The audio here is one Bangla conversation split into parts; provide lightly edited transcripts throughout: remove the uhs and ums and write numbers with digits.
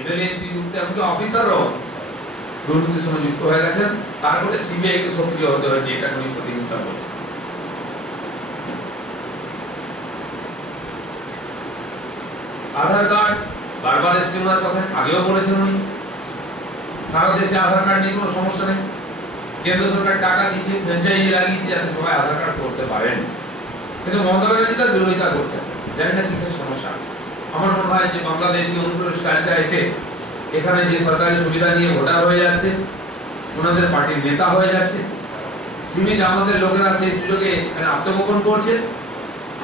এমএলএ এমপি যুক্ত এমনকি অফিসারও দুর্নীতির সঙ্গে যুক্ত হয়ে গেছেন, তারপরে সিবিআই কে সক্রিয় হতে হয়েছে এটা নিয়ে প্রতিহিংসা করছে। আধার কার্ড বারবার এসছে ওনার কথা, আগেও বলেছেন উনি সারা দেশে আধার কার্ড নিয়ে কোনো সমস্যা নেই, কেন্দ্র সরকার টাকা দিয়েছে, ফ্র্যাঞ্চাইজি লাগিয়েছে যাতে সবাই আধার কার্ড করতে পারেন, কিন্তু মমতা ব্যানার্জি তার বিরোধিতা করছেন, জানি না কিসের সমস্যা। আমার মনে হয় যে বাংলাদেশি অনুপ্রবেশকারীরা এসে এখানে যে সরকারি সুবিধা নিয়ে ভোটার হয়ে যাচ্ছে, ওনাদের পার্টির নেতা হয়ে যাচ্ছে, সিমি আমাদের লোকেরা সেই সুযোগে এখানে আত্মগোপন করছে,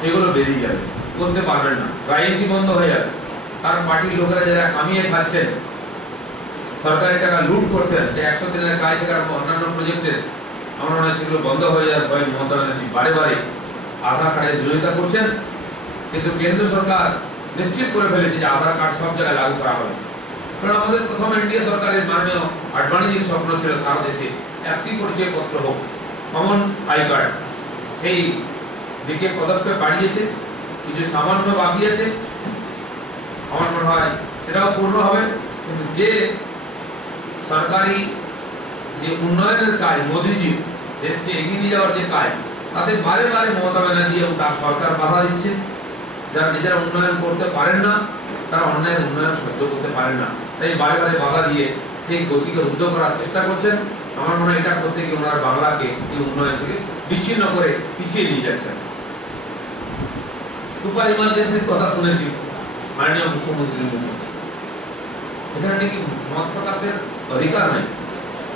সেগুলো বেরিয়ে যাবে, করতে পারবেন না, রাজনীতি বন্ধ হয়ে যাবে। কারণ পার্টির লোকেরা যারা কামিয়ে খাচ্ছেন, সরকারি টাকা লুট করছেন, সে 100 দিনের কাজ থেকে অন্যান্য প্রজেক্টে আমার মনে হয় সেগুলো বন্ধ হয়ে যাওয়ার ভয় মমতা ব্যানার্জি বারে বারে আধার কার্ডের বিরোধিতা করছেন। কিন্তু কেন্দ্র সরকার নিশ্চিত করে ফেলেছে যে আধার কার্ড সব জায়গায় লাগু করা হবে। কারণ আমাদের প্রথম এনডিএ সরকারের মাননীয় আডবাণীজির স্বপ্ন ছিল সারা দেশে একটি পরিচয় পত্র হোক, কমন আই কার্ড, সেই দিকে পদক্ষেপ বাড়িয়েছে, কিছু সামান্য বাকি আছে, আমার মনে হয় সেটাও পূর্ণ হবে। কিন্তু যে সরকারি যে উন্নয়নের কাজ মোদীজি দেশকে এগিয়ে নিয়ে যাওয়ার যে কাজ, তাতে বারে বারে মমতা ব্যানার্জি এবং তার সরকার বাধা দিচ্ছে। যারা নিজেরা উন্নয়ন করতে পারেন না, তারা অন্যায়ের উন্নয়ন সহ্য করতে পারেন না, তাই বারে বারে বাধা দিয়ে সেই গতিকে রুদ্ধ করার চেষ্টা করছেন। আমার মনে হয় এটা করতে গিয়ে ওনারা বাংলাকে এই উন্নয়ন থেকে বিচ্ছিন্ন করে পিছিয়ে নিয়ে যাচ্ছেন। সুপার ইমার্জেন্সির কথা শুনেছি মাননীয় মুখ্যমন্ত্রীর মুখে, এখানে নাকি মত প্রকাশের অধিকার নেই।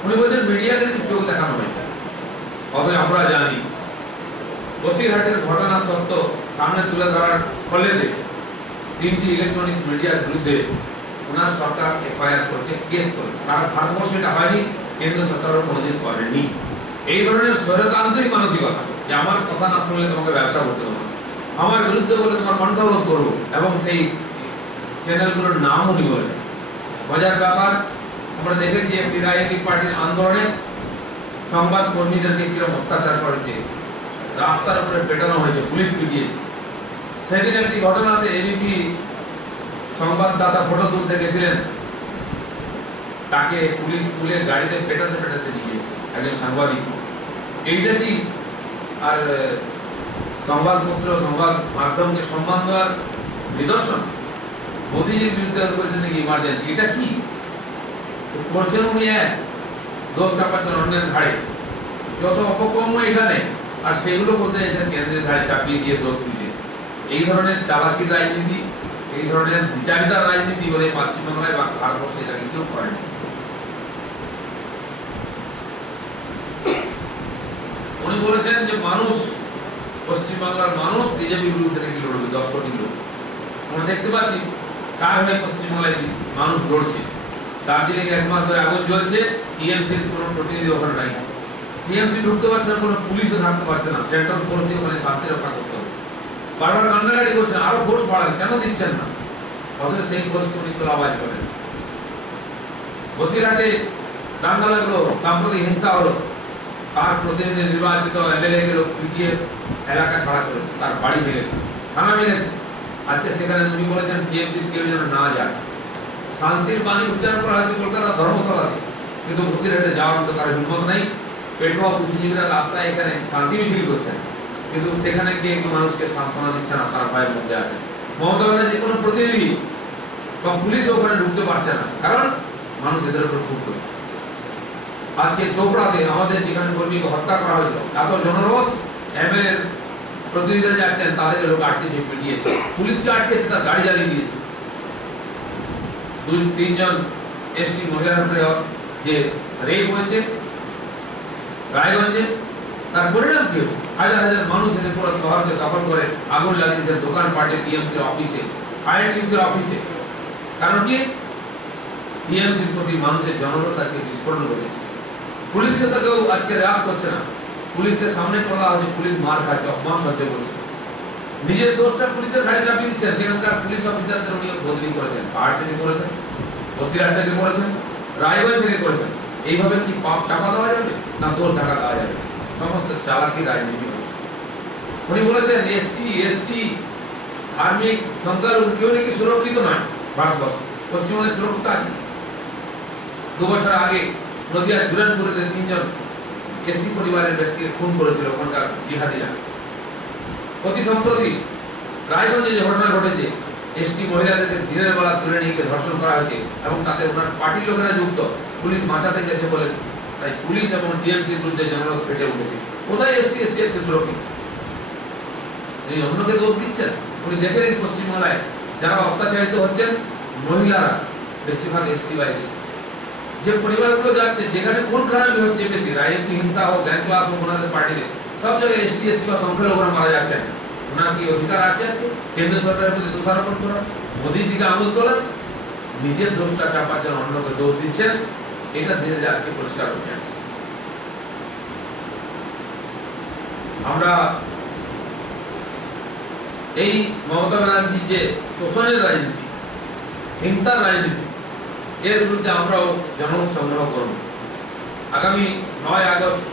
উনি বলছেন মিডিয়াকে নাকি চোখ দেখানো হয়। তবে আমরা জানি বসিরহাটের ঘটনা সত্য সামনে তুলে ধরার ফলে 3টি ইলেকট্রনিক্স মিডিয়ার বিরুদ্ধে ওনার সরকার এফআইআর করেছে, কেস করেছে। সারা ভারতবর্ষে এটা হয়নি, কেন্দ্র সরকারও কোনোদিন করেনি। এই ধরনের স্বৈরতান্ত্রিক মানসিকতা যে আমার কথা না শুনলে তোমাকে ব্যবসা করতে দেবো, আমার বিরুদ্ধে বলে তোমার কণ্ঠরোধ করবো, এবং সেই চ্যানেলগুলোর নাম উনি বলেছেন। মজার ব্যাপার, আমরা দেখেছি একটি রাজনৈতিক পার্টির আন্দোলনে সংবাদ কর্মীদেরকে কিরকম অত্যাচার করেছে, রাস্তার উপরে পেটানো হয়েছে, পুলিশ পিটিয়েছে। সেদিন একটি ঘটনাতে এবিপি সংবাদদাতা ফটো তুলতে গেছিলেন, তাকে পুলিশ তুলে গাড়িতে পেটাতে পেটাতে নিয়ে এসেছে একজন সাংবাদিক। এইটা কি আর সংবাদপত্র সংবাদ মাধ্যমকে সম্মান দেওয়ার নিদর্শন? মোদীজির বিরুদ্ধে করেছেন নাকি ইমার্জেন্সি, এটা কি করছেন উনি? দোষ চাপাচ্ছেন অন্যের ঘাড়ে, যত অপকর্ম এখানে, আর সেগুলো বলতে চাইছেন কেন্দ্রের ঘাড়ে চাপিয়ে দিয়ে দোষ দিতে। এই ধরনের চালাকির রাজনীতি, এই ধরনের বিচারিতার রাজনীতি বলে পশ্চিমবাংলায় বা ভারতবর্ষে এটাকে কেউ করেন। উনি বলেছেন যে মানুষ, পশ্চিমবাংলার মানুষ বিজেপির বিরুদ্ধে নাকি লড়বে 10 কোটি লোক। আমরা দেখতে পাচ্ছি কার হয়ে পশ্চিমবাংলায় মানুষ লড়ছে। দার্জিলিং 1 মাস ধরে আগুন জ্বলছে, টিএমসির কোনো প্রতিনিধি ওখানে নাই, টিএমসি ঢুকতে পারছে না, কোনো পুলিশও থাকতে পারছে না, সেন্ট্রাল ফোর্স দিয়ে ওখানে শান্তি রক্ষা করতে হবে। বারবার কান্নাকাটি করছেন আরো ফোর্স বাড়ান, কেন দিচ্ছেন না? অথচ সেই ফোর্স কিন্তু আওয়াজ করেন। বসিরহাটে দাঙ্গা লাগলো, সাম্প্রতিক হিংসা হলো, তার প্রতিনিধি নির্বাচিত এমএলএ কে লোক পিটিয়ে এলাকা ছাড়া করেছে, তার বাড়ি ভেঙেছে, থানা ভেঙেছে। আজকে সেখানে উনি বলেছেন টিএমসির কেউ যেন না যায়। শান্তির বাণী উচ্চারণ করা হয়েছে কলকাতা ধর্মতলাতে, কিন্তু বসিরহাটে যাওয়ার মতো কারো হিম্মত নেই। পেটুয়া বুদ্ধিজীবীরা রাস্তায় এখানে শান্তি মিছিল করছেন, কিন্তু সেখানে গিয়ে মানুষকে সান্ত্বনা দিচ্ছে না, তার ভয়ের মধ্যে আছে। মমতা ব্যানার্জি কোনো প্রতিনিধি বা পুলিশও ওখানে ঢুকতে পারছে না, কারণ মানুষ এদের উপর ক্ষুব্ধ। আজকে চোপড়াতে আমাদের যেখানে কর্মীকে হত্যা করা হয়েছিল, এত জনরোষ, এমএলএ প্রতিনিধিরা যাচ্ছেন, তাদেরকে লোক আটকে পিটিয়েছে, পুলিশকে আটকেছে, তার গাড়ি জ্বালিয়ে দিয়েছে। 2-3 জন এসটি মহিলার উপরে যে রেপ হয়েছে রায়গঞ্জে, তার পরিণাম কি হচ্ছে? হাজার হাজার মানুষ এসে পুরো শহরকে দখল করে আগুন লাগিয়েছে দোকান পাটে, টিএমসির অফিসে, আইএনটিউসির অফিসে। কারণ কি? টিএমসির প্রতি মানুষের জনরোষ আজকে বিস্ফোরণ ঘটেছে। পুলিশকে তো কেউ আজকে রেয়াক্ট করছে না, পুলিশকে সামনে তোলা হচ্ছে, পুলিশ মার খাচ্ছে, অপমান সহ্য করছে, নিজের দোষটা পুলিশের ঘাড়ে চাপিয়ে দিচ্ছেন। সেখানকার পুলিশ অফিসারদের উনি বদলি করেছেন, পাহাড় থেকে করেছেন, বসিরহাট থেকে করেছেন, রায়গঞ্জ থেকে করেছেন। এইভাবে কি পাপ চাপা দেওয়া যাবে না দোষ ঢাকা দেওয়া যাবে? সমস্ত চালাকি রাজনীতি হচ্ছে। উনি বলেছেন এসটি ধার্মিক সংখ্যালঘু কেউ নাকি সুরক্ষিত নয় ভারতবর্ষে। পশ্চিমবঙ্গে সুরক্ষিত আছে। 2 বছর আগে নদিয়া জুরানপুরে 3 জন এসসি পরিবারের ব্যক্তিকে খুন করেছিল ওখানকার জিহাদিরা। অতি সম্প্রতি রায়গঞ্জে যে ঘটনা ঘটেছে, এসটি মহিলাদেরকে দিনের বেলা তুলে নিয়ে গিয়ে ধর্ষণ করা হয়েছে এবং তাতে ওনার পার্টির লোকেরা যুক্ত, পুলিশ বাঁচাতে গেছে বলে তাই পুলিশ এবং টিএমসির বিরুদ্ধে জনরোষ ফেটে উঠেছে। কোথায় এসটি এসসি আজকে সুরক্ষিত? এই অন্যকে দোষ দিচ্ছেন। উনি দেখেন এই পশ্চিমবাংলায় যারা অত্যাচারিত হচ্ছেন মহিলারা বেশিরভাগ এসটি বা এসসি। যে পরিবারগুলো যাচ্ছে যেখানে খুন খারাপি হচ্ছে বেশি, রাজনীতি হিংসা হোক, গ্যাং ক্লাস হোক, ওনাদের পার্টিতে সব জায়গায় এসটি এসসি বা সংখ্যালঘুরা মারা যাচ্ছেন। ওনার কি অধিকার আছে আজকে কেন্দ্র সরকারের প্রতি দোষারোপণ করার, মোদীর দিকে আঙুল তোলার? নিজের দোষটা চাপার জন্য অন্যকে দোষ দিচ্ছেন। এটা ধীরে ধীরে আজকে পরিষ্কার হয়ে যাচ্ছে। আমরা এই মমতা ব্যানার্জির যে শোষণের রাজনীতি, হিংসার রাজনীতি, এর বিরুদ্ধে আমরাও জনমত সংগ্রহ করব। আগামী 9 আগস্ট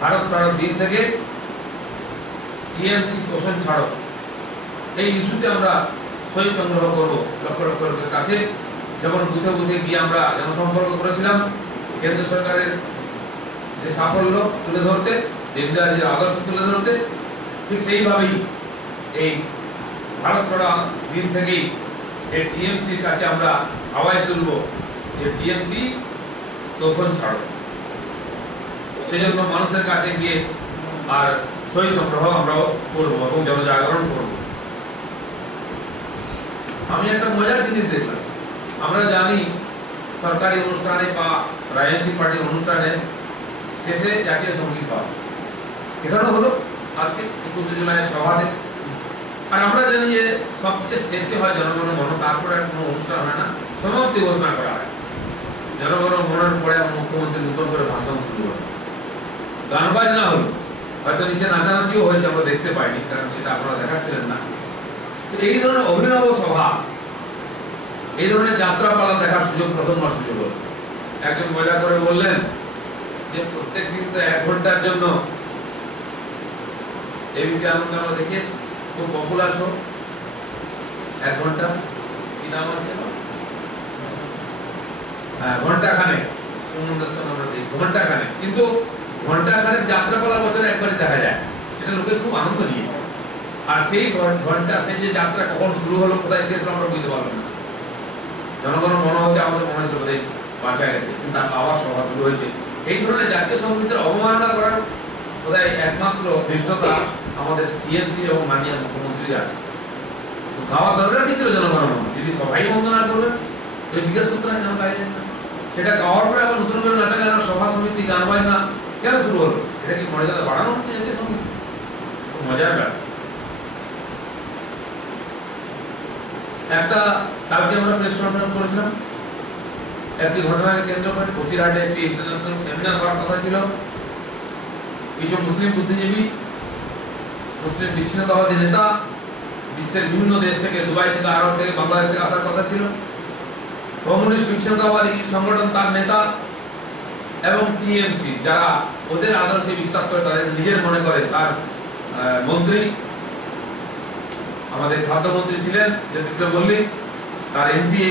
ভারত ছাড়ো দিন থেকে টিএমসি শোষণ ছাড়ো এই ইস্যুতে আমরা সই সংগ্রহ করব লক্ষ লক্ষ লোকের কাছে। যেমন বুথে বুথে গিয়ে আমরা জনসম্পর্ক করেছিলাম কেন্দ্র সরকারের যে সাফল্য তুলে ধরতে, দীনদয়ালের আদর্শ তুলে ধরতে, ঠিক সেইভাবেই এই ভারত ছাড়ো দিন থেকেই এই টিএমসির কাছে আমরা আওয়াজ তুলব যে টিএমসি শোষণ ছাড়ো। সেজন্য মানুষের কাছে গিয়ে আর সই সংগ্রহ আমরাও করবো এবং জনজাগরণ করব। আমি একটা মজার জিনিস দেখলাম, আমরা জানি সরকারি অনুষ্ঠানে বা রাজনৈতিক পার্টির অনুষ্ঠানে শেষে জাতীয় সঙ্গীত পাওয়া, এখানেও হলো আজকে 21শে জুলাইয়ের সভাতে। আর আমরা জানি যে সবচেয়ে শেষে হয় জনগণ মন, তারপরে কোনো অনুষ্ঠান হয় না, সমাপ্তি ঘোষণা করা হয়। জনগণ মনের পরে মুখ্যমন্ত্রী নতুন করে ভাষণ শুরু হয়, গান বাজনা হলো, হয়তো নিচে নাচানাচিও হয়েছে, আমরা দেখতে পাইনি কারণ সেটা আপনারা দেখাচ্ছিলেন না। তো এই ধরনের অভিনব সভা, এই ধরনের যাত্রাপালা দেখার সুযোগ প্রথমবার সুযোগ হলো। একজন মজা করে বললেন যে প্রত্যেক দিন তো 1 ঘন্টার জন্য এবিপি আনন্দ আমরা দেখিয়েছি, খুব পপুলার শো, 1 ঘন্টা, কি নাম আছে ঘন্টাখানেক, সুমনদের সঙ্গে আমরা দেখি ঘন্টাখানেক, কিন্তু ঘন্টাখানেক যাত্রাপালা বছরে একবারই দেখা যায়, সেটা লোকে খুব আনন্দ নিয়েছে। আর সেই ঘন্টা, সেই যে যাত্রা কখন শুরু হলো কোথায় শেষ হলো আমরা বুঝতে পারলাম না। জনগণ মনে হতে আমাদের মনে হতে বোধহয় বাঁচা গেছে, কিন্তু আবার সভা শুরু হয়েছে। এই ধরনের জাতীয় সঙ্গীতের অবমাননা করার বোধহয় একমাত্র ধৃষ্টতা আমাদের টিএমসি এবং মাননীয় মুখ্যমন্ত্রী আছে। গাওয়া দরকার কি ছিল জনগণ? যদি সবাই বন্দনা করবেন তো জিজ্ঞেস করতে না কেন গায়ে না, সেটা গাওয়ার পরে আবার নতুন করে নাচা গান, সভা সমিতি, গান বাজনা কেন শুরু হলো? এটা কি মর্যাদা বাড়ানো হচ্ছে জাতীয় সঙ্গীত? খুব মজার ব্যাপার। একটা কালকে আমরা প্রেস কনফারেন্স করেছিলাম একটি ঘটনাকে কেন্দ্র করে, বসিরহাটে একটি ইন্টারন্যাশনাল সেমিনার হওয়ার কথা ছিল। কিছু মুসলিম বুদ্ধিজীবী, মুসলিম বিচ্ছিন্নতাবাদী নেতা, বিশ্বের বিভিন্ন দেশ থেকে, দুবাই থেকে, আরব থেকে, বাংলাদেশ থেকে আসার কথা ছিল। কমিউনিস্ট বিচ্ছিন্নতাবাদী সংগঠন, তার নেতা এবং টিএমসি যারা ওদের আদর্শে বিশ্বাস করে, তাদের নিজের মনে করে, তার মন্ত্রী, আমাদের খাদ্যমন্ত্রী ছিলেন যে বিক্রম মল্লিক, তার এমপি,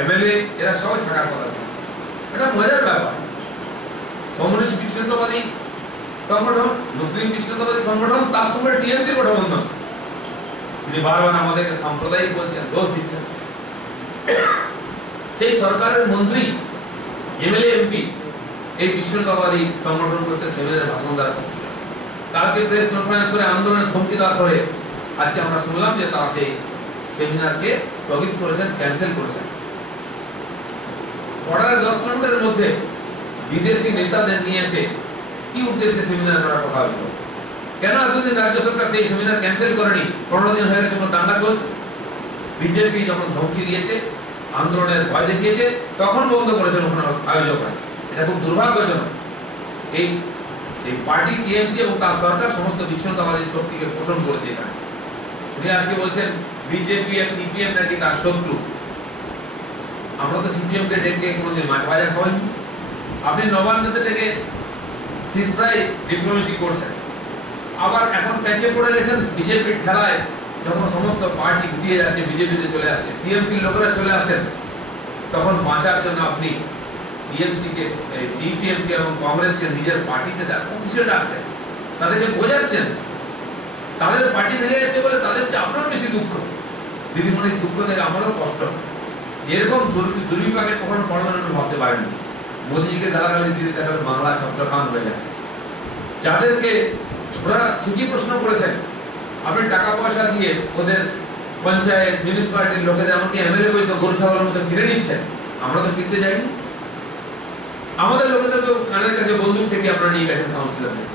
এমএলএ, এরা সবাই থাকার কথা ছিল। এটা মজার ব্যাপার। কমিউনিস্ট বিচ্ছিন্নতাবাদী সংগঠন, মুসলিম বিচ্ছিন্নতাবাদী সংগঠন, তার সঙ্গে টিএমসি গঠবন্ধন। তিনি বারবার আমাদেরকে সাম্প্রদায়িক বলছেন, দোষ দিচ্ছেন। সেই সরকারের মন্ত্রী, এমএলএ, এমপি এই বিচ্ছিন্নতাবাদী সংগঠন করছে সেমিনারে ভাষণ দেওয়ার কথা ছিল। কালকে প্রেস কনফারেন্স করে আন্দোলনের ধমকি দেওয়ার পরে আজকে আমরা শুনলাম যে তারা সেই সেমিনারকে স্থগিত করেছেন, ক্যান্সেল করেছেন। বর্ডারের 10 কিলোমিটারের মধ্যে বিদেশি নেতাদের নিয়ে এসে কি উদ্দেশ্যে সেমিনার করার কথা হলো? কেন এতদিন রাজ্য সরকার সেই সেমিনার ক্যান্সেল করেনি? 15 দিন হয়ে গেছে, কোনো দাঙ্গা চলছে। বিজেপি যখন ধমকি দিয়েছে, আন্দোলনের ভয় দেখিয়েছে, তখন বন্ধ করেছেন ওখানে আয়োজকরা। এটা খুব দুর্ভাগ্যজনক। এই পার্টি টিএমসি এবং তার সরকার সমস্ত বিচ্ছিন্নতাবাদী শক্তিকে পোষণ করেছে এখানে। উনি আজকে বলছেন বিজেপি আর সিপিএম নাকি তার শত্রু। আমরা তো সিপিএম কে ডেকে কোনোদিন মাছ ভাজা খাওয়াইনি। আপনি নবান্নতে ডেকে ফিশ ফ্রাই ডিপ্লোমেসি করছেন, আবার এখন প্যাচে পড়ে গেছেন বিজেপির খেলায়। যখন সমস্ত পার্টি উঠিয়ে যাচ্ছে, বিজেপিতে চলে আসছে, টিএমসির লোকেরা চলে আসছেন, তখন বাঁচার জন্য আপনি টিএমসি কে, সিপিএম কে এবং কংগ্রেসকে নিজের পার্টিতে অফিসে ডাকছেন, তাদেরকে বোঝাচ্ছেন, তাদের পার্টি ভেঙে যাচ্ছে বলে তাদের চেয়ে আপনার বেশি দুঃখ। দিদিমণির দুঃখ থেকে আমারও কষ্ট। এরকম দুর্বিপাকে কখনো পরমাণু ভাবতে পারেননি। মোদীজিকে গালাগালি দিতে দেখালে বাংলা ছত্রখান হয়ে যাচ্ছে। যাদেরকে ওরা ঠিকই প্রশ্ন করেছেন, আপনি টাকা পয়সা দিয়ে ওদের পঞ্চায়েত মিউনিসিপালিটির লোকেদের এমনকি এমএলএ পর্যন্ত গরু ছাগলের মতো কিনে নিচ্ছেন। আমরা তো কিনতে যাইনি। আমাদের লোকেদেরকে কানের কাছে বন্দুক থেকে আপনারা নিয়ে গেছেন কাউন্সিলরদের।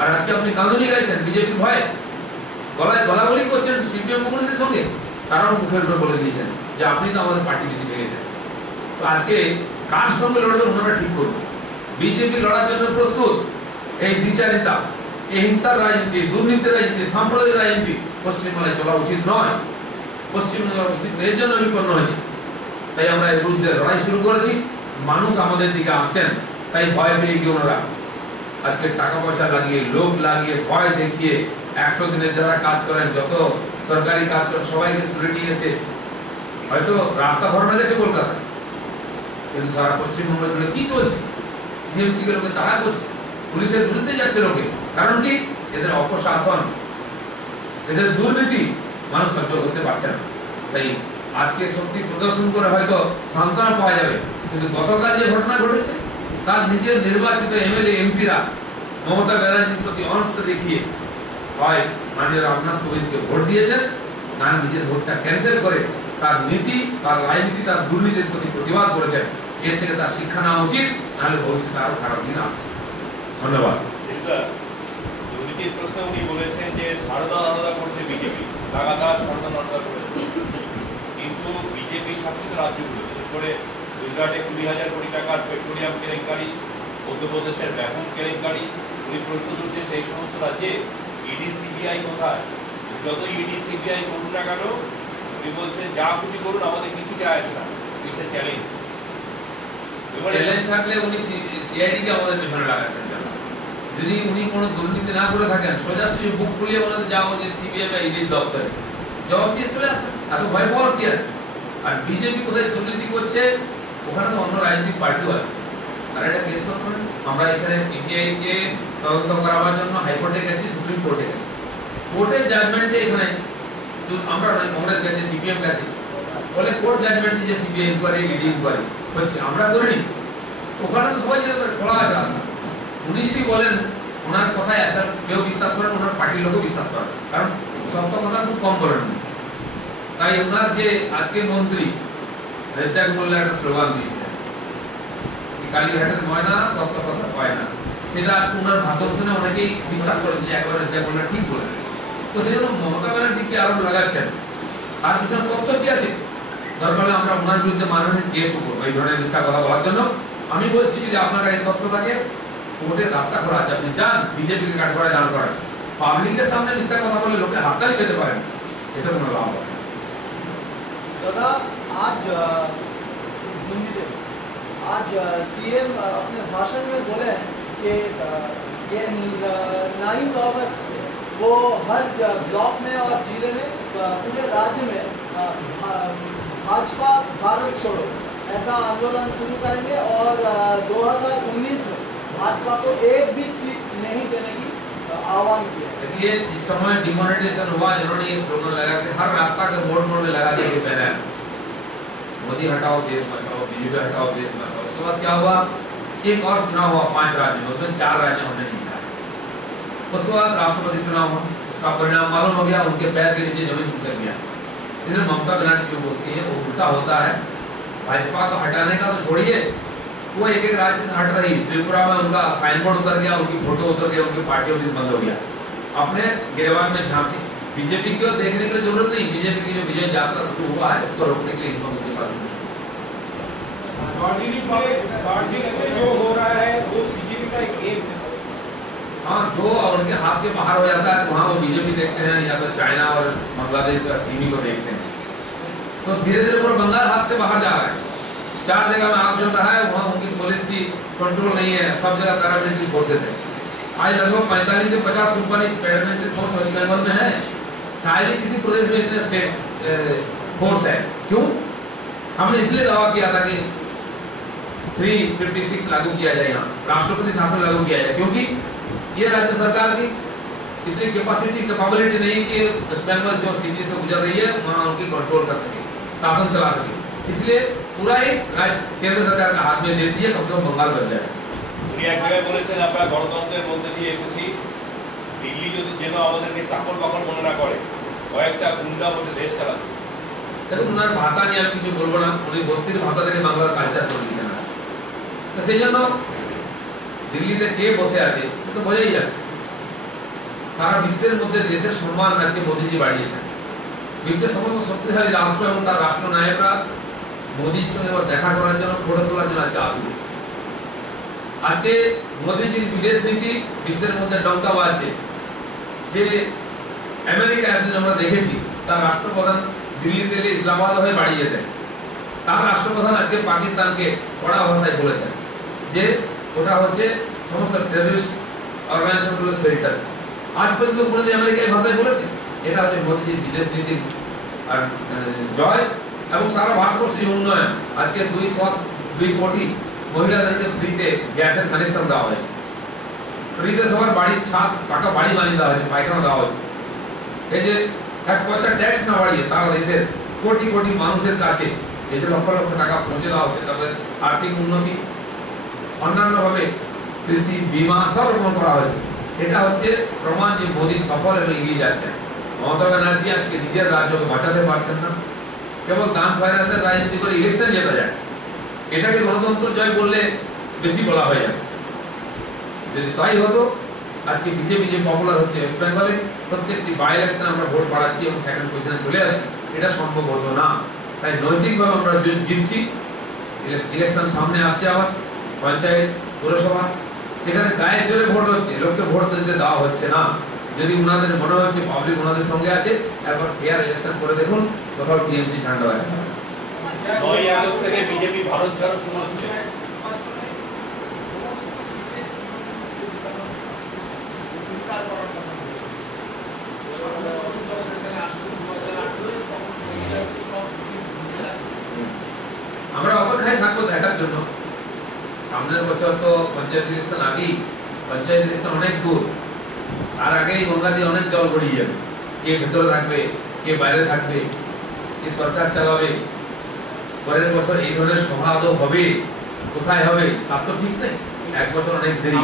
আর আজকে আপনি কাঁদুনি গাইছেন বিজেপির ভয়ে, গলায় গলাগলি করছেন সিপিএম কংগ্রেসের সঙ্গে। কারণ মুখের উপর বলে দিয়েছেন যে আপনি তো আমাদের পার্টি বেশি ভেঙেছেন। তো আজকে কার সঙ্গে লড়বেন ওনারা ঠিক করবেন। বিজেপি লড়ার জন্য প্রস্তুত। এই দ্বিচারিতা, এই হিংসার রাজনীতি, দুর্নীতির রাজনীতি, সাম্প্রদায়িক রাজনীতি পশ্চিমবাংলায় চলা উচিত নয়। পশ্চিমবাংলার অস্তিত্ব এর জন্য বিপন্ন হয়েছে। তাই আমরা এর বিরুদ্ধে লড়াই শুরু করেছি। মানুষ আমাদের দিকে আসছেন, তাই ভয় পেয়ে গিয়ে ওনারা আজকে টাকা পয়সা লাগিয়ে, লোক লাগিয়ে, ভয় দেখিয়ে 100 দিনের যারা কাজ করেন, যত সরকারি কাজ করেন, সবাইকে তুলে নিয়ে এসে হয়তো রাস্তা ভরানো গেছে কলকাতা, কিন্তু সারা পশ্চিমবঙ্গ জুড়ে কি চলছে? টিএমসি কে লোকে তাড়া করছে, পুলিশের বিরুদ্ধে যাচ্ছে লোকে। কারণ কি? এদের অপশাসন, এদের দুর্নীতি মানুষ সহ্য করতে পারছে না। তাই আজকে শক্তি প্রদর্শন করে হয়তো সান্ত্বনা পাওয়া যাবে, কিন্তু গতকাল যে ঘটনা ঘটেছে, তার নিজের নির্বাচিত এমএলএ এমপিরা মমতা ব্যানার্জির প্রতি অনাস্থা দেখিয়ে হয় মাননীয় রামনাথ কোবিন্দকে ভোট দিয়েছেন, না নিজের ভোটটা ক্যান্সেল করে তার নীতি, তার রাজনীতি, তার দুর্নীতির প্রতি প্রতিবাদ করেছেন। এর থেকে তার শিক্ষা নেওয়া উচিত, নাহলে ভবিষ্যতে আরো খারাপ দিন আসছে। ধন্যবাদ। দুর্নীতির প্রশ্নে উনি বলেছেন যে সারদা আলাদা করছে বিজেপি, লাগাতার সারদা আলাদা করেছে, কিন্তু বিজেপি শাসিত রাজ্যগুলো, বিশেষ করে গুজরাটে 20,000 কোটি টাকার পেট্রোলিয়াম কেলেঙ্কারি, মধ্যপ্রদেশের ব্যাপক কেলেঙ্কারি, উনি প্রশ্ন তুলছেন সেই সমস্ত রাজ্যে ইডি সিবিআই কোথায়? যত ইডি সিবিআই করুন না কেন, উনি বলছেন যা খুশি করুন, আমাদের কিছু যায় আসে না। It's a challenge. চ্যালেঞ্জ থাকলে উনি সিআইডি কে আমাদের পেছনে লাগাচ্ছেন কেন? যদি উনি কোনো দুর্নীতি না করে থাকেন, সোজাসুজি বুক খুলিয়ে বলতে যাও যে সিবিআই বা ইডির দপ্তরে জবাব দিয়ে চলে আসবেন। এত ভয় পাওয়ার কি আছে? আর বিজেপি কোথায় দুর্নীতি করছে, ওখানে তো অন্য রাজনৈতিক পার্টিও আছে, তারা এটা কেস করতে পারেন। আমরা এখানে সিবিআই কে তদন্ত করাবার জন্য হাইকোর্টে গেছি, সুপ্রিম কোর্টে গেছি। কোর্টের জাজমেন্টে এখানে আমরা কংগ্রেস গেছে, সিপিএম গেছে, বলে কোর্ট জাজমেন্ট দিয়েছে সিবিআই ইনকোয়ারি, ইডি ইনকোয়ারি হচ্ছে, আমরা করিনি। ওখানে তো সবাই যেতে পারে, খোলা আছে রাস্তা। উনি যদি বলেন, ওনার কথায় একটা কেউ বিশ্বাস করেন, ওনার পার্টির লোকও বিশ্বাস করেন, কারণ সত্য কথা খুব কম বলেন উনি। তাই ওনার যে আজকে মন্ত্রী রেজ্জাক মোল্লা একটা স্লোগান দিয়েছিলেন, কালীঘাটের ময়না সত্য কথা কয় না, সেটা আজকে ওনার ভাষণ শুনে অনেকেই বিশ্বাস করেন যে একবার রেজ্জাক মোল্লা ঠিক বলেছে। তো সেই জন্য মমতা ব্যানার্জিকে আরোপ লাগাচ্ছেন, তার পিছনে তথ্য কি আছে? দরকার হলে আমরা ওনার বিরুদ্ধে মানহানির কেসও করবো এই ধরনের মিথ্যা কথা বলার জন্য। আমি বলছি যদি আপনার কাছে তথ্য থাকে, কোর্টের রাস্তা খোলা আছে, আপনি যান বিজেপিকে কাঠগড়া দাঁড় করান। পাবলিকের সামনে মিথ্যা কথা বলে লোকে হাততালি পেতে পারেন, এটা কোনো লাভ হবে না। दादा आज सीएम अपने भाषण में बोले हैं कि ये 9 अगस्त से वो हर ब्लॉक में और जिले में पूरे राज्य में भाजपा भारत छोड़ो ऐसा आंदोलन शुरू करेंगे और 2019 में भाजपा को एक भी सीट नहीं देने की आह्वान किया। देखिए जिस समय डिमोनेटाइजेशन हुआ, इन्होंने ये स्लोगन लगा के हर रास्ता के मोड़ मोड़ में लगा दिए बैनर, मोदी हटाओ देश बचाओ, बीजेपी हटाओ देश बचाओ। उसके बाद क्या हुआ, एक और चुनाव हुआ 5 राज्य में, उसमें 4 राज्य हमने जीता। उसके बाद राष्ट्रपति चुनाव हुआ, उसका परिणाम मालूम हो गया, उनके पैर के नीचे जमीन खिसक गया। इसलिए ममता बनर्जी जो बोलती है वो उल्टा होता है। भाजपा को हटाने का तो छोड़िए, वो एक एक राज्य से हट रही। त्रिपुरा में उनका साइन बोर्ड उतर गया, उनकी फोटो उतर गई, उनकी पार्टी ऑफिस बंद हो गया। अपने गिरबान में झांके बीजेपी को देखने की जरूरत नहीं, बीजेपी की जो विजय यात्रा शुरू हुआ है उसको रोकने के लिए इनको मुद्दे पर दार्जिलिंग में जो हो रहा है वो बीजेपी का एक गेम है। हाँ, जो उनके हाथ के बाहर हो जाता है वहाँ वो बीजेपी देखते हैं, या तो चाइना और बांग्लादेश का सीमी को देखते हैं। तो धीरे धीरे पूरा बंगाल हाथ से बाहर जा रहा है। 4 जगह में आग जल रहा है, वहाँ उनकी पुलिस की कंट्रोल नहीं है, सब जगह पैरामिलिट्री फोर्सेस है। आज लगभग 45 से 50 company paramilitary force West Bengal में है। शायद ही किसी प्रदेश में इतने स्टेट फोर्स है। क्यों? हमने इसलिए दावा किया था कि 356 लागू किया जाए, यहाँ राष्ट्रपति शासन लागू किया जाए, क्योंकि ये राज्य सरकार की इतनी कैपेबिलिटी नहीं कि वेस्ट बंगाल जो स्थिति से गुजर रही है वहाँ उनकी कंट्रोल कर सके, शासन चला सके। इसलिए पूरा ही केंद्र सरकार का हाथ में देती है, कम से कम बंगाल बन जाए। উনি এক জায়গায় বলেছেন আমরা গণতন্ত্রের মধ্যে দিয়ে এসেছি, দিল্লি যদি যেন আমাদেরকে চাকর বাকর মনে না করে, কয়েকটা গুন্ডা বসে দেশ চালাচ্ছে। দেখুন ওনার ভাষা নিয়ে আমি কিছু বলবো না, উনি বস্তির ভাষা থেকে বাংলার কালচার করে দিয়েছেন। তো সেই জন্য দিল্লিতে কে বসে আছে সে তো বোঝাই যাচ্ছে। সারা বিশ্বের মধ্যে দেশের সম্মান আজকে মোদীজি বাড়িয়েছেন। বিশ্বের সমস্ত শক্তিশালী রাষ্ট্র এবং তার রাষ্ট্রনায়করা মোদীর সঙ্গে দেখা করার জন্য, ফটো তোলার জন্য আজকে আগ্রহী। আজকে মোদীজির বিদেশ নীতি বিশ্বের মধ্যে ডঙ্কা বাজছে। যে আমেরিকা একদিন আমরা দেখেছি তার রাষ্ট্রপ্রধান দিল্লিতে এলে ইসলামাবাদ হয়ে বাড়ি যেতেন, তার রাষ্ট্রপ্রধান আজকে পাকিস্তানকে কড়া ভাষায় বলেছেন যে ওটা হচ্ছে সমস্ত টেররিস্ট অর্গানাইজেশনগুলোর শেল্টার। আজ পর্যন্ত কোনোদিন আমেরিকা এই ভাষায় বলেছে? এটা হচ্ছে মোদীজির বিদেশ নীতির আর জয়। এবং সারা ভারতবর্ষের উন্নয়ন, আজকে 2 কোটি মহিলাদেরকে ফ্রিতে গ্যাসের কানেকশন দেওয়া হয়েছে, ফ্রিতে সবার বাড়ির ছাদ পাকা বাড়ি বানিয়ে দেওয়া হয়েছে, পায়খানা দেওয়া হয়েছে। এই যে 1 পয়সা ট্যাক্স না বাড়িয়ে সারা দেশের কোটি কোটি মানুষের কাছে এই যে লক্ষ লক্ষ টাকা পৌঁছে দেওয়া হচ্ছে, তাদের আর্থিক উন্নতি, অন্যান্যভাবে কৃষি বীমা সব রকম করা হয়েছে। এটা হচ্ছে প্রমাণ যে মোদী সফল এবং এগিয়ে যাচ্ছেন। মমতা ব্যানার্জি আজকে নিজের রাজ্যকে বাঁচাতে পারছেন না, কেবল দান খয়রাতের রাজনীতি করে ইলেকশন জেতা যায়। এটাকে গণতন্ত্র জয় বললে বেশি বলা হয়ে যাবে। যদি তাই হতো, আজকে বিজেপি যে পপুলার হচ্ছে ওয়েস্ট বেঙ্গলে, প্রত্যেকটি বাই ইলেকশন আমরা ভোট বাড়াচ্ছি এবং সেকেন্ড পজিশনে চলে আসছি, এটা সম্ভব হতো না। তাই নৈতিকভাবে আমরা জিতছি। ইলেকশন সামনে আসছে, আবার পঞ্চায়েত পৌরসভা, সেখানে গায়ের জোরে ভোট হচ্ছে, লোককে ভোট দিতে দেওয়া হচ্ছে না। যদি উনাদের মনে হচ্ছে পাবলিক ওনাদের সঙ্গে আছে, একবার ফেয়ার ইলেকশন করে দেখুন, কোথাও টিএমসি ঝান্ডা বাজে। 9ই আগস্ট থেকে বিজেপি ভারত ছাড়ো শুরু হচ্ছে। আমরা অপেক্ষায় থাকবো দেখার জন্য। সামনের বছর তো পঞ্চায়েত ইলেকশন আগেই, পঞ্চায়েত ইলেকশন অনেক দূর, তার আগেই গঙ্গা দিয়ে অনেক জল গড়িয়ে যাবে। কে ভেতরে থাকবে, কে বাইরে থাকবে, কে সরকার চালাবে, পরের বছর এই ধরনের সভা আদৌ হবে, কোথায় হবে তার তো ঠিক নেই। 1 বছর অনেক দেরি,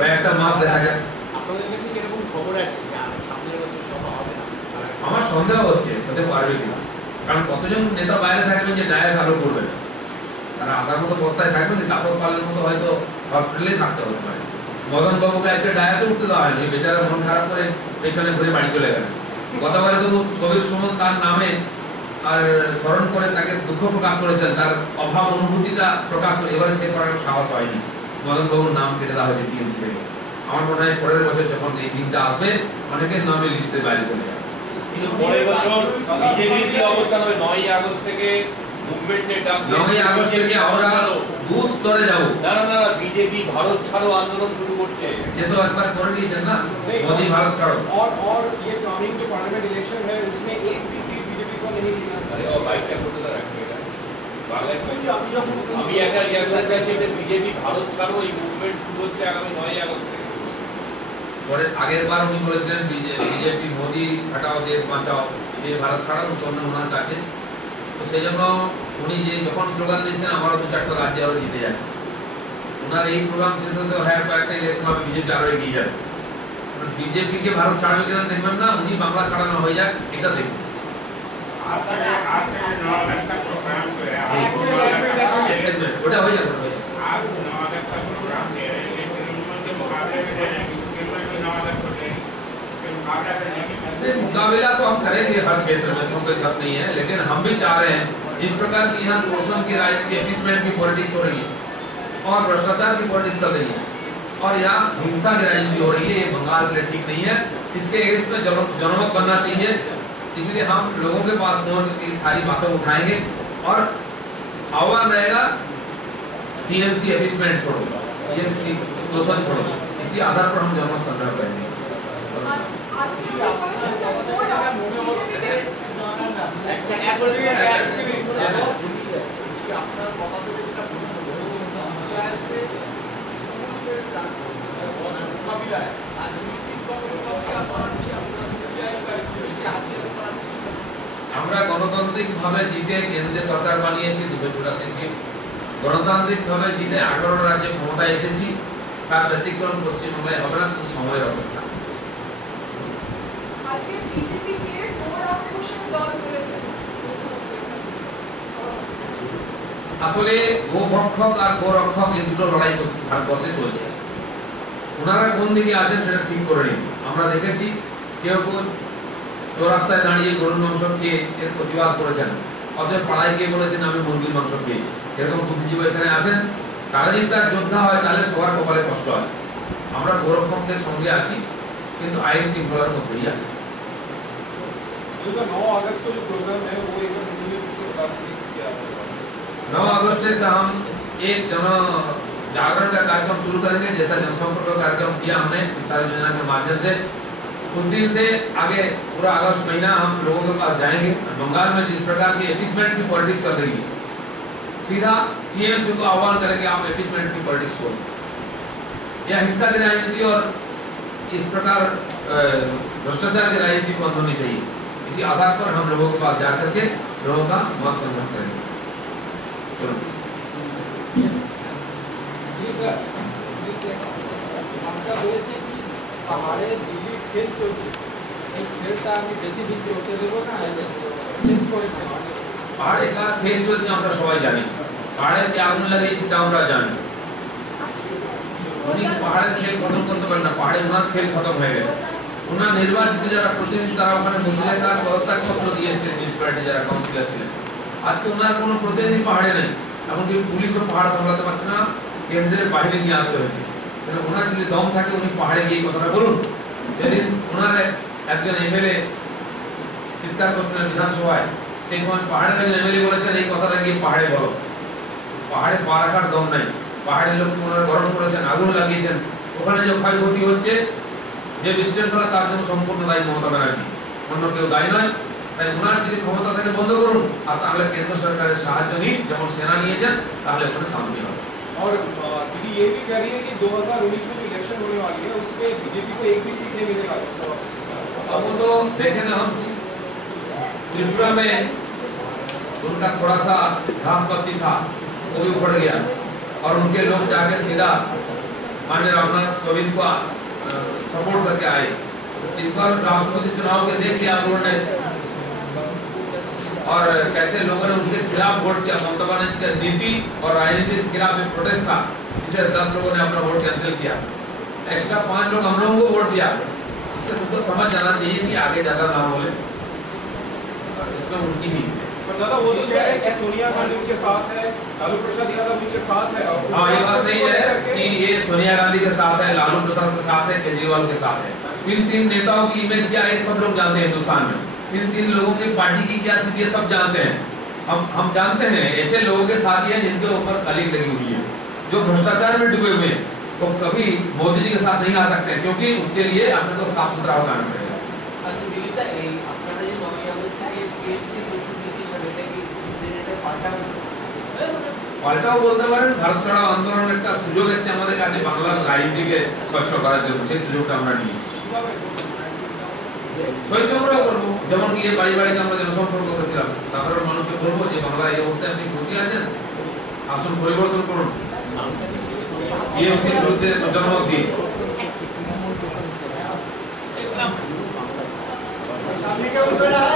কয়েকটা মাস দেখা যায়। আমার সন্দেহ হচ্ছে হতে পারবে কিনা, কারণ কতজন নেতা বাইরে থাকবেন যে ডায়াস আরো করবে, তারা আসার মতো অবস্থায় থাকবেন, তাপস পালের মতো হয়তো হসপিটালে থাকতে হতে পারে। মদন বাবুকে একটা ডায়াসে উঠতে দেওয়া হয়নি, বেচারা মন খারাপ করে পেছনে ঘুরে বাড়ি চলে গেলেন। গতবারে তো কবির সুমন তার নামে আর স্মরণ করে তাকে দুঃখ প্রকাশ করেছেন, তার অভাব অনুভূতিটা প্রকাশ করে, এবারে সে করার সাহস হয়নি। মদন বাবুর নাম কেটে দেওয়া হয়েছে টিএমসি থেকে। আমার মনে হয় পরের বছর যখন এই দিনটা আসবে, অনেকের নামে লিস্টের বাইরে চলে যাবে। কিন্তু পরের বছর বিজেপির কি অবস্থান হবে? 9ই আগস্ট থেকে মুভমেন্টের ডাক দিয়ে 9ই আগস্ট থেকে আমরা বুথ স্তরে যাব। না না না, বিজেপি ভারত ছাড়ো আন্দোলন শুরু করছে। সে তো একবার করে দিয়েছেন না, মোদি ভারত ছাড়ো। और ये कमिंग जो पार्लियामेंट इलेक्शन है उसमें एक भी सीट बीजेपी को नहीं मिला। আরে ও বাইকটা করতে তো রাখবে এটা বাংলায়। আমি একটা রিঅ্যাকশন চাইছি যে বিজেপি ভারত ছাড়ো এই মুভমেন্ট শুরু হচ্ছে আগামী 9ই আগস্ট থেকে। পরে আগের বার উনি বলেছিলেন বিজেপি মোদি হটাও দেশ বাঁচাও, যে ভারত ছাড়াও জন্য ওনার কাছে। তো সেই জন্য উনি যে যখন স্লোগান দিয়েছেন আমারও 2-4টা রাজ্যে আরও জিতে যাচ্ছে। ওনার এই প্রোগ্রাম শেষ হতে হ্যাঁ কয়েকটা ইলেকশন হবে, বিজেপি আরও এগিয়ে যাবে। বিজেপিকে ভারত ছাড়বে কিনা দেখবেন না, উনি বাংলা ছাড়ানো হয়ে যাক, এটা দেখুন। ওটা হয়ে যাবে, मुकाबला तो हम करेंगे हर क्षेत्र में, इसमें कोई शक नहीं है। लेकिन हम भी चाह रहे हैं जिस प्रकार की यहाँ दोषण की राजनीति, एपीसमेंट की पॉलिटिक्स हो रही है और भ्रष्टाचार की पॉलिटिक्स चल रही है और यहाँ हिंसा की राजनीति हो रही है, ये बंगाल के लिए ठीक नहीं है। इसके अगेंस्ट में जनमत बनना चाहिए। इसलिए हम लोगों के पास पहुँच के सारी बातें उठाएंगे और आह्वान रहेगा टीएमसी एपीसमेंट छोड़ो, टीएमसी दोषण छोड़ो, इसी आधार पर हम जनमत संग्रह करेंगे। বলছি আপনার কথা থেকে যেটা পঞ্চায়েতে মোকাবিলায় রাজনৈতিক মোকাবিলা করার চেয়ে আপনারা সিবিআই বা সিবিআইকে হাতিয়ার করার চেষ্টা আমরা গণতান্ত্রিকভাবে জিতে কেন্দ্রে সরকার বানিয়েছি 284 সিট, গণতান্ত্রিকভাবে জিতে 18টা রাজ্যে ক্ষমতায় এসেছি। তার ব্যতিক্রম পশ্চিমবাংলায় হবে না, শুধু সময়ের অপেক্ষা। আজকে বিজেপিকে গো-রক্ষসের দল বলেছেন। আসলে গোভক্ষক আর গোরক্ষক এই দুটো লড়াই ভারতবর্ষে চলছে। ওনারা কোন দিকে আছেন সেটা ঠিক করে নিন। আমরা দেখেছি কেউ কেউ চৌরাস্তায় দাঁড়িয়ে গরুর মাংস খেয়ে এর প্রতিবাদ করেছেন, অথচ পাড়ায় গিয়ে বলেছেন আমি মুরগির মাংস খেয়েছি। এরকম বুদ্ধিজীবী এখানে আছেন। তারা যদি তার যোদ্ধা হয় তাহলে সবার কপালে কষ্ট আছে। আমরা গোরক্ষকদের সঙ্গে আছি, কিন্তু আইন শৃঙ্খলার মধ্যেই আছি। 9 अगस्त को जो प्रोग्राम है वो एक बार हिंदी में फिर से बता दीजिए क्या है। 9 अगस्त से हम एक जन जागरण का कार्यक्रम शुरू करेंगे, जैसा जनसंपर्क का कार्यक्रम किया हमने विस्तार योजना के माध्यम से। उस दिन से आगे पूरा अगस्त महीना हम लोगों के पास जाएंगे। बंगाल में जिस प्रकार की एपिसमेंट की पॉलिटिक्स चल रही है, सीधा टीएमसी को आह्वान करेंगे आप एपिसमेंट की पॉलिटिक्स छोड़ो। यह हिंसा की राजनीति और इस प्रकार भ्रष्टाचार की राजनीति बंद होनी चाहिए। इसी आधार पर हम लोगों के पास जाकर के लोगों का मत संग्रह करेंगे। चलो আমরা বলেছি কি পাহাড়ে দিল্লি খেল চলছে, এই খেলটা আমি বেশি দিন চলতে দেবো না, শেষ করে দেবো। পাহাড়ে কার খেল চলছে আমরা সবাই জানি। পাহাড়ে যে আগুন লাগিয়েছে সেটা আমরা জানি। উনি পাহাড়ের খেল খতম করতে পারেন না, পাহাড়ে ওনার খেল খতম হয়ে গেছে। ওনার নির্বাচিত যারা প্রতিনিধি তারা ওখানে বসে তার পদত্যাগপত্র দিয়েছিলেন, মিউনিসিপ্যালিটি যারা কাউন্সিলর ছিলেন। আজকে ওনার কোনো প্রতিনিধি পাহাড়ে নেই, এমনকি পুলিশও পাহাড় সামলাতে পারছে না, কেন্দ্রের বাইরে নিয়ে আসতে হয়েছে। ওনার যদি দম থাকে উনি পাহাড়ে গিয়ে কথাটা বলুন। সেদিন ওনার একজন এমএলএ চিৎকার করছিলেন বিধানসভায়, সেই সময় পাহাড়ের একজন এমএলএ বলেছেন এই কথাটা গিয়ে পাহাড়ে বলো। পাহাড়ে পা রাখার দম নাই। পাহাড়ের লোককে ওনারা গরম করেছেন, আগুন লাগিয়েছেন। ওখানে যে ক্ষয়ক্ষতি হচ্ছে, যে বিশৃঙ্খলা, তার জন্য সম্পূর্ণ দায়ী মমতা ব্যানার্জি, অন্য কেউ দায়ী নয়। তাই ওনার যদি ক্ষমতা থাকে বন্ধ করুন, আর তাহলে কেন্দ্র সরকারের সাহায্য নিন, যেমন সেনা নিয়েছেন, তাহলে ওখানে শান্তি হবে। और दीदी ये भी कह रही है कि 2019 में जो इलेक्शन होने वाली है उसमें बीजेपी को एक भी सीट नहीं मिलेगा। अब वो तो देखे ना, हम त्रिपुरा में उनका थोड़ा सा घास पत्ती था, वो भी उखड़ गया, और उनके लोग जाके सीधा माननीय रामनाथ कोविंद को सपोर्ट करके आए। इस बार राष्ट्रपति चुनाव के देख लिया आप लोगों ने, और कैसे लोगों ने उनके खिलाफ वोट किया। ममता बनर्जी की नीति और राजनीति के खिलाफ एक प्रोटेस्ट था, इसे 10 लोगों ने अपना वोट कैंसिल किया। एक्स्ट्रा 5 लोग हम लोगों को वोट दिया। इससे उनको समझ जाना चाहिए कि आगे ज्यादा ना बोले, इसमें उनकी ही। पर दादा वो तो कह रहे हैं कि सोनिया गांधी उनके साथ है, लालू प्रसाद यादव उनके साथ है। हाँ, ये बात सही है कि ये सोनिया गांधी के साथ है, लालू प्रसाद के साथ है, केजरीवाल के साथ है। इन 3 नेताओं की इमेज क्या है सब लोग जानते हैं हिंदुस्तान में। इन 3 लोगों की पार्टी की क्या स्थिति है सब जानते हैं। हम जानते हैं ऐसे लोगों के साथ ही हैं जिनके ऊपर कलिंग लगी हुई है, जो भ्रष्टाचार में डूबे हुए हैं। तो कभी मोदी जी के साथ नहीं आ सकते, क्योंकि उसके लिए अपने को साफ सुथरा होना पड़ेगा। আচ্ছা দিলীপদা, এই আপনারা যে 9 আগস্ট থেকে টিএমসি প্রস্তুতি নিচ্ছেন, এটা কি এটা পাল্টাও বলতে পারেন। ভারত ছাড়া আন্দোলন একটা সুযোগ এসেছে আমাদের কাছে বাংলার রাজনীতিকে স্বচ্ছ করার জন্য, সেই সুযোগটা আমরা নিয়েছি। সৈসংগ্রহ করবো, যেমন গিয়ে বাড়ি বাড়িতে আমরা জনসম্পর্ক করেছিলাম। সাধারণ মানুষকে বলবো যে বাংলার এই অবস্থায় আপনি খুশি আছেন, আসুন পরিবর্তন করুন, টিএমসির বিরুদ্ধে জনমত দিন। सामने क्या बोल रहा है?